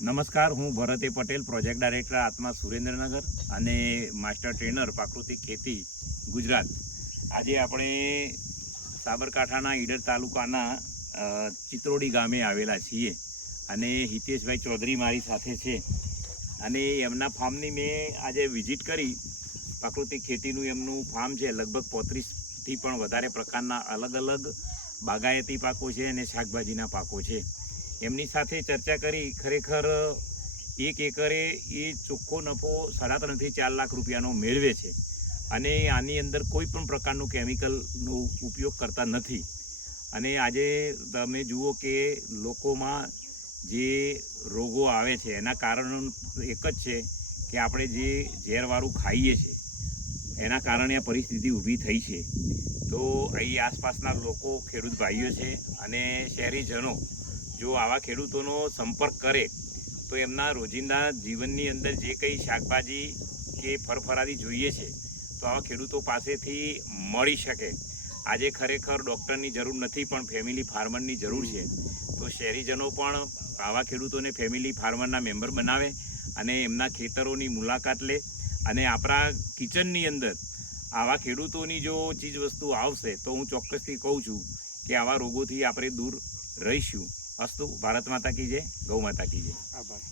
નમસ્કાર, હું ભરત એ Patel, project director આત્મા સુરેન્દ્રનગર અને માસ્ટર ટ્રેનર પ્રાકૃતિક ખેતી ગુજરાત। આજે આપણે સાબરકાંઠાના ઈડર તાલુકાના ચિત્રોડી ગામે આવેલા છીએ અને હિતેશભાઈ ચૌધરી મારી સાથે છે અને એમના ફાર્મની મેં આજે વિઝિટ કરી। પ્રાકૃતિક ખેતીનું એમનું ફાર્મ છે, લગભગ 35થી પણ વધારે પ્રકારના અલગ અલગ બાગાયતી પાકો છે અને શાકભાજીના પાકો છે। એમની સાથે ચર્ચા કરી। ખરેખર 1 એકરે એ ચોખ્ખો નફો 3.5 થી 4 લાખ રૂપિયાનો મેળવે છે અને આની અંદર કોઈ પણ પ્રકારનું કેમિકલનો ઉપયોગ કરતા નથી। અને આજે તમે જુઓ કે લોકોમાં જે રોગો આવે છે એના કારણ એક જ છે કે આપણે જે ઝેરવાળું ખાઈએ છીએ એના કારણે આ પરિસ્થિતિ ઊભી થઈ છે। તો અહીં આસપાસના લોકો, ખેડૂત ભાઈઓ છે અને શહેરીજનો જો આવા ખેડૂતોનો સંપર્ક કરે તો એમના રોજિંદા જીવનની અંદર જે કંઈ શાકભાજી કે ફળફળાદી જોઈએ છે તો આવા ખેડૂતો પાસેથી મળી શકે। આજે ખરેખર ડૉક્ટરની જરૂર નથી પણ ફેમિલી ફાર્મરની જરૂર છે। તો શહેરીજનો પણ આવા ખેડૂતોને ફેમિલી ફાર્મરના મેમ્બર બનાવે અને એમના ખેતરોની મુલાકાત લે અને આપણા કિચનની અંદર આવા ખેડૂતોની જો ચીજવસ્તુ આવશે તો હું ચોક્કસથી કહું છું કે આવા રોગોથી આપણે દૂર રહીશું। અસ્તુ। ભારત માતા કી જય, ગૌ માતા કી જય। આભાર।